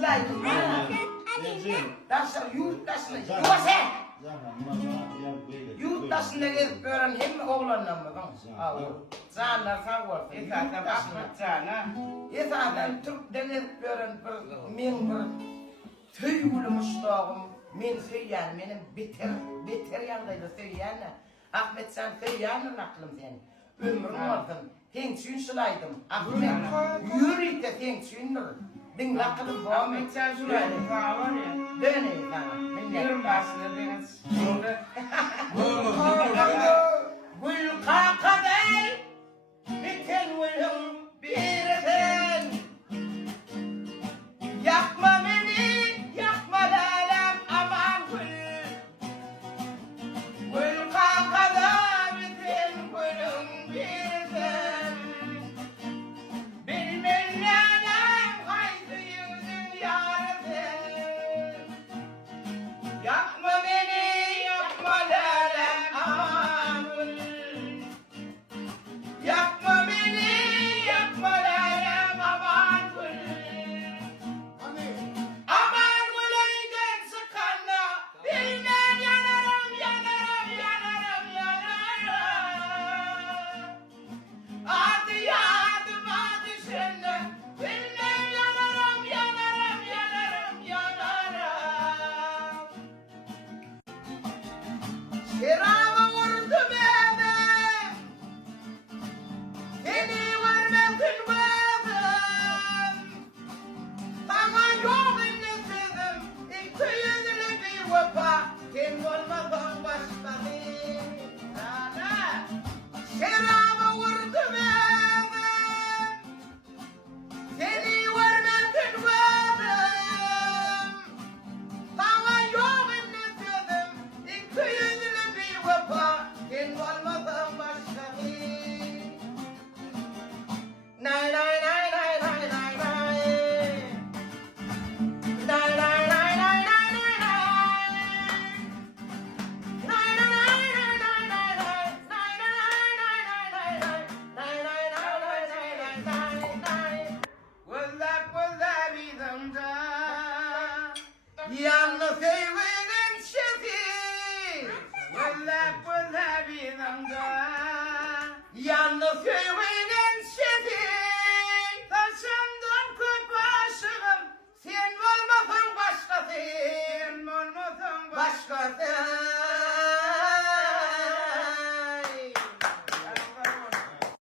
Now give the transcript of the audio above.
sulaydım. Taşlar yurttaşını. Yurttaşını gelip gören hem oğlanla mı? Zanlar sağ olsun. Esasen Ahmet Can'a. Esasen Türk denip gören men bir tüylü muştağım. Men söyleyen, benim beter yanıyla söyleyen. Ahmet sen söyleyenin aklım senin. Ömrüm olsun. Tengsün sulaydım. Ahmet yürüyte tengsünür. Dinle akılım bu Ahmet Can şurada falan var ya. Döne sana. Yarım başında deniz. Gül kakaday biten gülüm birden. Yakma beni, yakma lalem aman gül. Gül kakaday biten gülüm birden. Bilmem lalem haydi yüzün yarıdır. Yakma beni, yakma lalem aman gül. Yakma beni, yakma lalem aman gül. Aman gül eyden sıkanla, bilmem yanarım, yanarım, yanarım, yanarım. Adı yadım, adı sende, bilmem yanarım, yanarım, yanarım, yanarım. Şeraba vurdum eve, seni vermezsin vardım. Sana yok inlesedim, 200'lü bir vefa, sen olmadan başka bir. Şeraba vurdum eve, seni vermezsin vardım. Sana yok inlesedim, 200'lü bir vefa, sen olmadan başka bir. Nay nay nay nay nay nay nay. Nay nay nay nay nay nay nay. Nay nay nay nay nay nay nay. Nay nay nay nay nay nay. Nay nay nay nay nay nay nay. Güzel bizimde. Yalnız sevmenin şefi. Güzel bizimde. Yalnız sevmenin